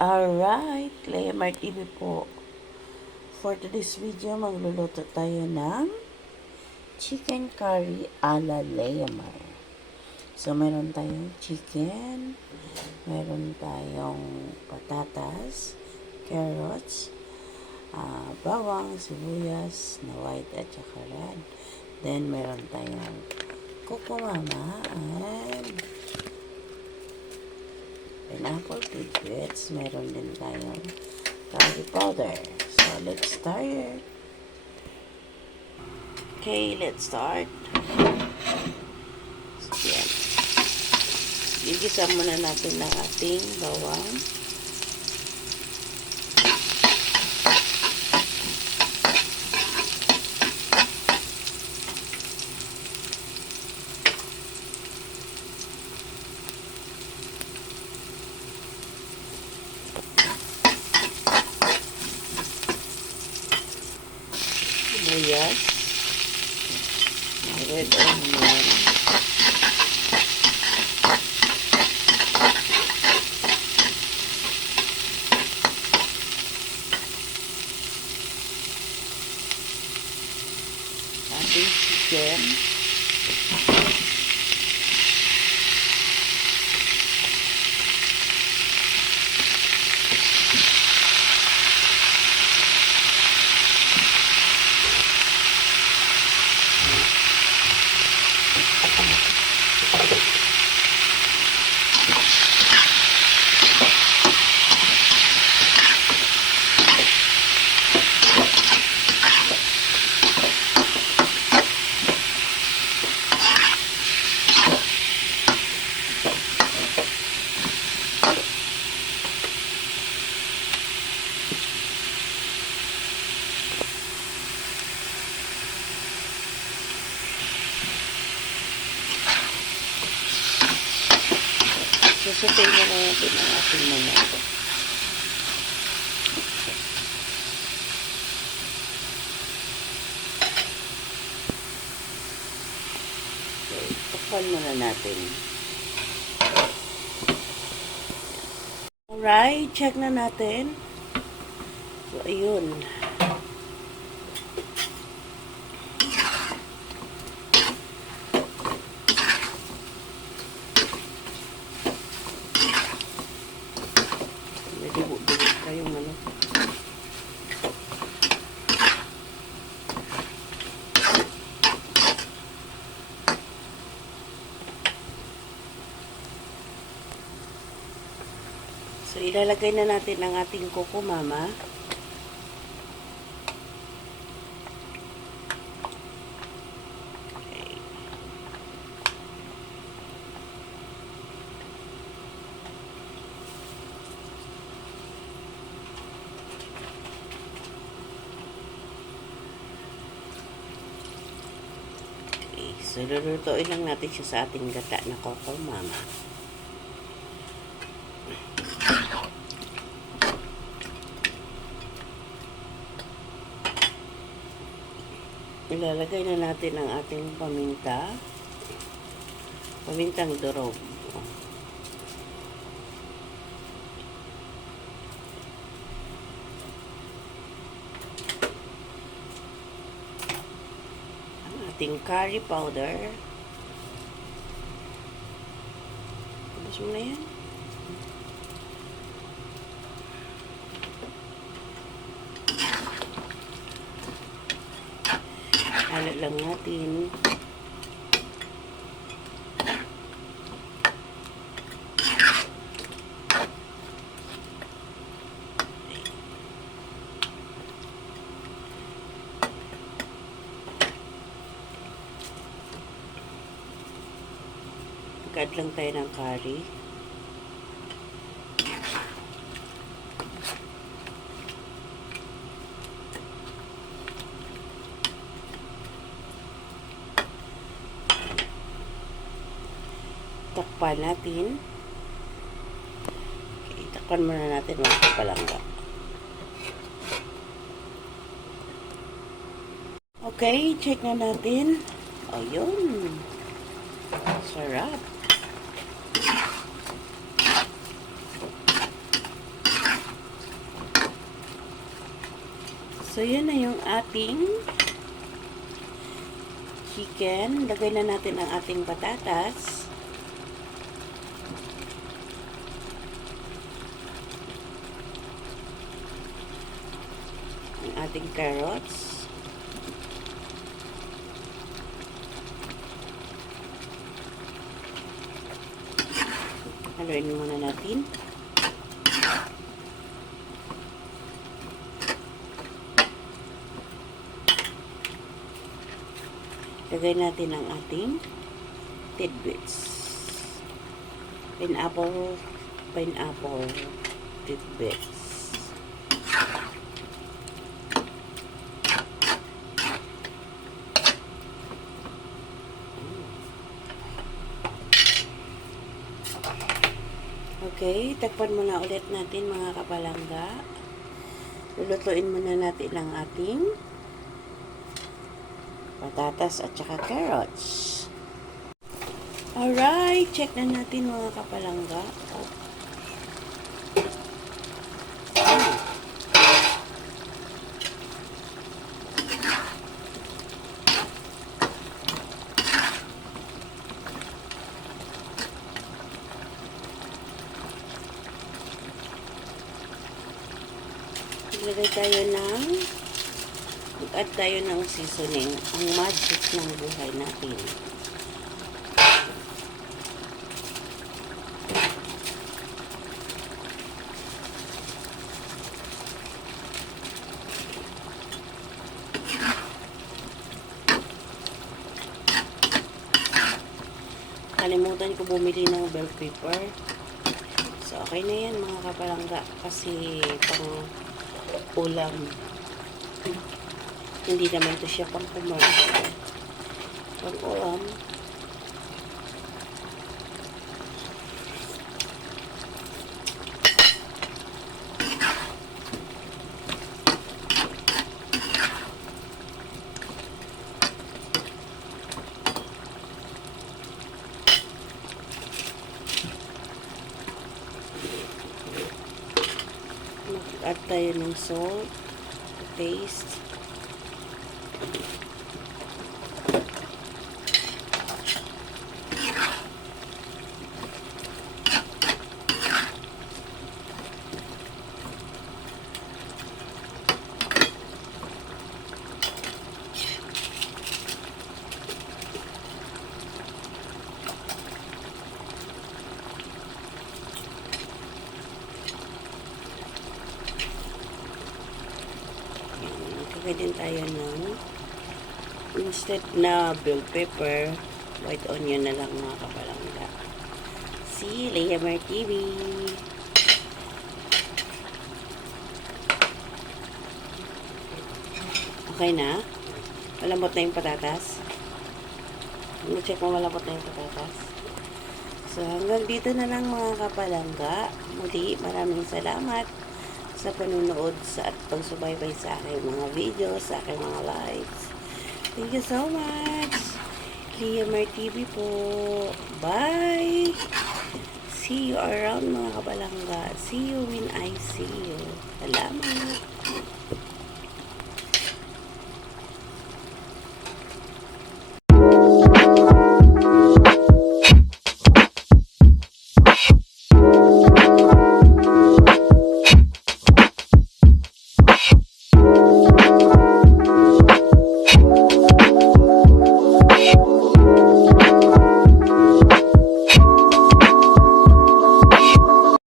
Alright, Leia Mart TV po. For today's video, magluluto tayo ng chicken curry ala Leia Mart. So, meron tayong chicken, meron tayong patatas, carrots, bawang, sibuyas na white at saka red. Then, meron tayong kukumama and pineapple tidbits. Meron din tayong curry powder. So, let's start. Okay, let's start. So, yan. Gigisa muna natin ng ating bawang. Sibuyas, red onion, ating chicken, susutay na natin ang ating manok. Okay, takpan muna natin. Alright, check na natin. So, ayun. Dibu-dibu kayong ano. So, ilalagay na natin ang ating kukumama. Okay. So, lulutuin lang natin siya sa ating gata na kukumama. Ilalagay na natin ang ating paminta. Pamintang durog. Ang ating curry powder. Tapos mo na yan. Halo lang natin. Mag-add lang tayo ng curry. Takpan natin. Okay, takpan muna natin mga kapalangga. Okay, check na natin. Ayun. Sarap. So, yun na yung ating chicken. Lagay na natin ang ating patatas. Ang ating carrots. Haluin muna natin. Lagay natin ang ating tidbits. Pineapple tidbits. Okay, takpan muna ulit natin mga kapalangga. Lulutuin muna natin ang ating patatas at saka carrots. Alright, check na natin mga kapalangga. Mag-add tayo ng seasoning, ang magic ng buhay natin. Kalimutan ko bumili ng bell pepper. So, okay na yan mga kapalangga kasi pang ulam. Hindi naman ito siya pang commercial. Pang ulam. Mag-add tayo ng salt, taste. Lagay din tayo ng instead na bell pepper, white onion na lang mga kapalangga. Si Leah Mar TV. Okay na? Malambot na yung patatas. Check mo malambot na yung patatas. So hanggang dito na lang mga kapalangga. Muli, maraming salamat sa panunood at pagsubaybay sa aking mga videos, sa aking mga lives. Thank you so much. Leah Mar TV po. Bye! See you around mga kapalangga. See you when I see you. Salamat!